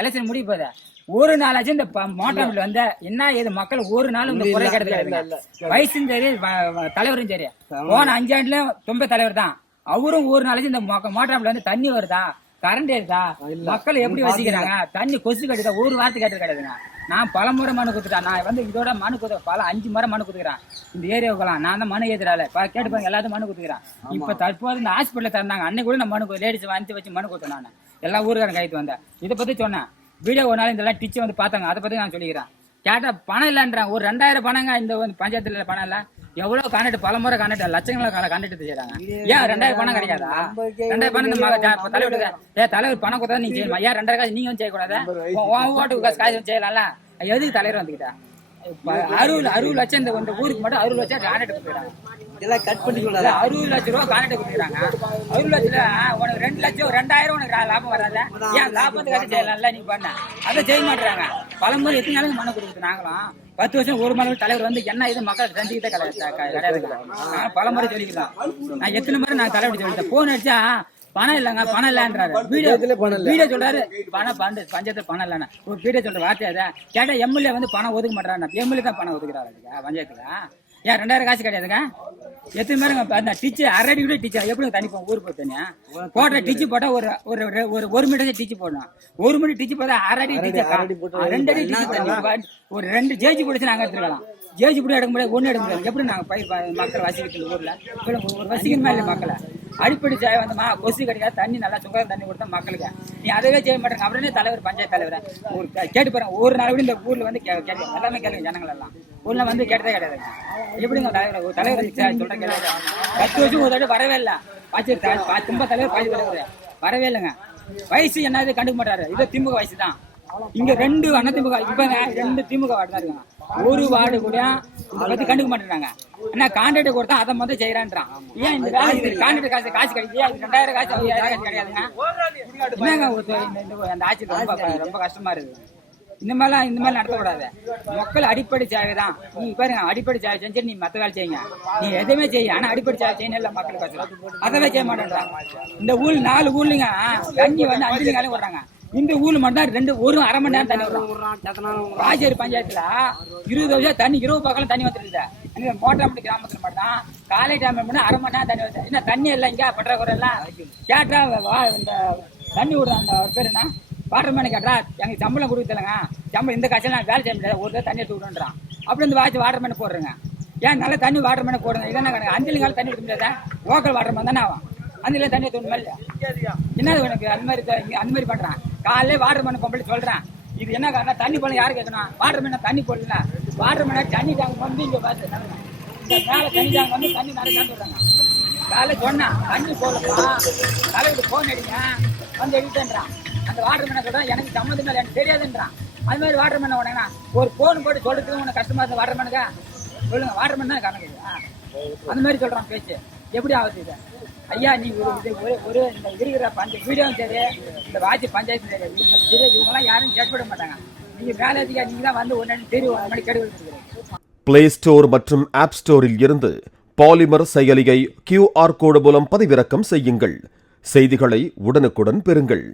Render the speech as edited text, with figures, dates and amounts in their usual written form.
Election முடிய போகுது. ஒரு நாளாச்சும் இந்த மோட்டார் வந்த என்ன இது மக்கள் ஒரு நாள் இந்த குறை கிடையாது. வயசும் சரி தலைவரும் சரி போன 5 ஆண்டுல தும்பை தலைவர் தான். அவரும் ஒரு நாளாச்சும் இந்த மோட்டார் வந்து தண்ணி வருதா கரண்ட் ஏறுதா மக்கள் எப்படி வசிக்கிறாங்க தண்ணி கொசு கட்டுதா ஒரு வாரத்துக்கு கேட்டது கிடையாதுங்க. நான் பல முறை மனு கொடுத்துட்டேன். நான் வந்து இதோட மனு பல 5 முறை மனு கொடுத்துக்கிறேன். இந்த ஏரியாவுக்கெல்லாம் நான் தான் மனு ஏற்றுறாள் கேட்டு பாருங்க எல்லாத்தையும் மனு கொடுத்துக்கிறேன். இப்ப தற்போது இந்த ஹாஸ்பிட்டல் தந்தாங்க அன்னைக்கு கூட நான் மனு லேடிஸ் வந்து வச்சு மனு கொடுத்தேன். நான் எல்லா ஊருக்காரன் கைத்து வந்தேன். இதை பத்தி சொன்னேன். வீடியோ ஒரு நாள் இதெல்லாம் டிச்சு வந்து பார்த்தாங்க. அதை பத்தி நான் சொல்லிக்கிறேன். கேட்டா பணம் இல்லைன்றாங்க. ஒரு 2000 பணங்க இந்த பஞ்சாயத்துல பணம் இல்ல. எவ்வளவு கான்ட்ராக்ட் பல முறை கான்ட்ராக்ட் லட்சங்களை கான்ட்ராக்ட் செய்யறாங்க. ஏன் 2000 பணம் கிடைக்காதா? 2000 பணம் தலைவர் தலைவர் பணம் கொடுத்தா நீங்க செய்யணும். ஏன் 2000 காசு நீங்க வந்து செய்யக்கூடாது? ஓட்டுக்கு காசு செய்யலாம்ல. எதுக்கு தலைவர் வந்துக்கிட்டா 60 லட்சம் இந்த ஊருக்கு மட்டும் 60 லட்சம் கான்ட்ராக்ட் கொடுக்குறாங்க. 60 லட்சம் ரூபாய் கான்ட்ராக்ட் கொடுக்குறாங்க. 60 லட்சம் உனக்கு 2 லட்சம் 2000 உனக்கு லாபம் வராத. ஏன் லாபத்துக்காக செய்யலாம்ல நீங்க பண்ண அதை செய்ய மாட்டாங்க. பல முறை எத்தனை நாளுக்கு மனு கொடுக்குது. நாங்களும் 10 வருஷம் ஒரு மணி தலைவர் வந்து என்ன இது மக்கள் செஞ்சுக்கிட்டே கிடையாதுங்க. பல முறை சொல்லிக்கலாம். நான் எத்தனை முறை நான் தலைவர் சொல்லிட்டேன். போன் அடிச்சா பணம் இல்லைங்க பணம் இல்லன்றாரு. வீடியோ சொல்றாரு பணம் பஞ்சாயத்துல பணம் இல்லைன்னா ஒரு வீடியோ சொல்ற வார்த்தை அதை கேட்டா எம்எல்ஏ வந்து பணம் ஒதுக்க மாட்டாரு. எம்எல்ஏ தான் பணம் ஒதுக்குறாரு பஞ்சாயத்துல. ஏன் 2000 காசு கிடையாதுங்க. எத்தனை பேருங்க டிச்சு அரடி கூட டிச்சு எப்படி தனிப்போம் ஊருக்கு போத்தனியா போட்ட டிச்சு போட்டா ஒரு மீட்டர் டிச்சு போடணும். 1 மீட்டர் டிச்சு போட்டா அரடி டிச்சு 2 அடி டிச்சு ஒரு 2 ஜேஜி பிடிச்சு நாங்க எடுத்துக்கலாம். ஜேஜி கூட எடுக்க முடியாது. 1 எடுக்க முடியாது. எப்படி நாங்க பயிர் மக்கள் வசிக்கிட்டு ஊர்ல ஒரு வசிக்கணுமா இல்லை மக்களை அடிப்படை சேவை வந்து கொசு கிடைக்காது. தண்ணி நல்லா சுகாதார தண்ணி கொடுத்தா மக்களுக்கு நீ அதவே செய்ய மாட்டேங்க. அப்படின்னே தலைவர் பஞ்சாயத்து தலைவர் ஒரு கேட்டு பாருங்க. ஒரு நாள் கூட இந்த ஊர்ல வந்து கேட்க எல்லாமே கேளுங்க. ஜனங்கள் எல்லாம் ஊர்ல வந்து கேட்டதே கிடையாதுங்க. எப்படிங்க தலைவர் சொல்ற கிடையாது. 10 வருஷம் ஒரு தடவை வரவே இல்லை. தும்ப தலைவர் பாதி தலைவர் வரவே இல்லைங்க. வயசு என்னது கண்டுக்க மாட்டாரு. இது திமுக வயசு தான். இங்க 2 அண்ணா திமுக இப்ப 2 திமுக வார்டு தான் இருக்காங்க. ஒரு வார்டு கூட பத்தி கண்டுக்க மாட்டேறாங்க. என்ன கான்ட்ராக்ட் கொடுத்தா அதை மொத்தம் செய்யறான்றான். ஏன் இந்த வேலை கான்ட்ராக்ட் காசு கிடைக்குது. 2000 காசு 5000 காசு கிடையாதுங்க. என்னங்க அந்த ஆட்சி ரொம்ப கஷ்டமா இருக்கு. இந்த மாதிரி நடத்தக்கூடாது. மக்கள் அடிப்படை சேவை தான். நீ பாருங்க அடிப்படை சேவை செஞ்சு நீ மத்த வேலை செய்யுங்க. நீ எதுவுமே செய்ய. ஆனா அடிப்படை சேவை செய்யணும் மக்கள் பேசுறாங்க. அதவே செய்ய மாட்டேன்றாங்க. இந்த ஊர் 4 ஊர்லங்க தண்ணி வந்து 5 காலம் விடுறாங்க. இந்த ஊர்ல மட்டும் ஒரு அரை மணி நேரம் தண்ணி வரும். ராஜேரி பஞ்சாயத்துல 20 வருஷம் தண்ணி 20 பக்கம் தண்ணி வந்துருக்குது. மோட்டாம்பட்டி கிராமத்துல மட்டும் காலை டைம் அரை மணி நேரம் தண்ணி வருது. என்ன தண்ணி எல்லாம் இங்க பற்றாக்குறை எல்லாம் கேட்டா இந்த தண்ணி விடுற அந்த பேர் என்ன வாட்டர் மேனு கேட்டா எங்களுக்கு சம்பளம் கொடுக்கலங்க. சம்பளம் இந்த காய்ச்சல் நான் வேலை செய்ய முடியாது. ஒரு தண்ணி எடுத்து விடுன்றான். அப்படி இந்த வாட்டர் மேனு போடுறேங்க. ஏன் நல்ல தண்ணி வாட்டர் மேனு போடுங்க. இதெல்லாம் கணக்கு 5 காலம் தண்ணி எடுக்க முடியாத. லோக்கல் வாட்டர் மேன் தானே ஆகும். அந்த தண்ணி தோணும் என்ன உனக்கு அந்த மாதிரி பண்றான். காலையில வாட்டர் மேன் பொம்பளை சொல்றேன். இது என்ன காரணம் தண்ணி போல யாரு கேட்கணும். வாட்டர் மேன தண்ணி போடல. வாட்டர் மேன தண்ணி டேங்க் வந்து இங்க பார்த்து இந்த மேல தண்ணி டேங்க் வந்து தண்ணி நிறைய சொல்றாங்க. காலையில சொன்னா தண்ணி போடலப்பா தலைவருக்கு போன் அடிங்க வந்து எடுத்துன்றான். அந்த வாட்டர் மேன சொல்றான் எனக்கு சம்மந்தம் இல்லை எனக்கு தெரியாதுன்றான். அது மாதிரி வாட்டர் மேன உடனே ஒரு போன் போட்டு சொல்றதுக்கு உனக்கு கஷ்டமா இருக்கு. வாட்டர் மேனுக்கா சொல்லுங்க வாட்டர் மேன் தான் காரணம். அந்த மாதிரி சொல்றான் பேச்சு எப்படி ஆகுது இது. ஐயா நீங்க ஒரு இந்த இருக்கிற வீடியோவும் சரி இந்த வாட்சி பஞ்சாயத்து சரி இவங்கெல்லாம் யாரும் செயல்பட மாட்டாங்க. நீங்க வேலை அதிகாரி நீங்க தான் வந்து 1 மணி கேட்டு பிளே ஸ்டோர் மற்றும் ஆப் ஸ்டோரில் இருந்து பாலிமர் செயலியை QR கோடு மூலம் பதிவிறக்கம் செய்யுங்கள். செய்திகளை உடனுக்குடன் பெறுங்கள்.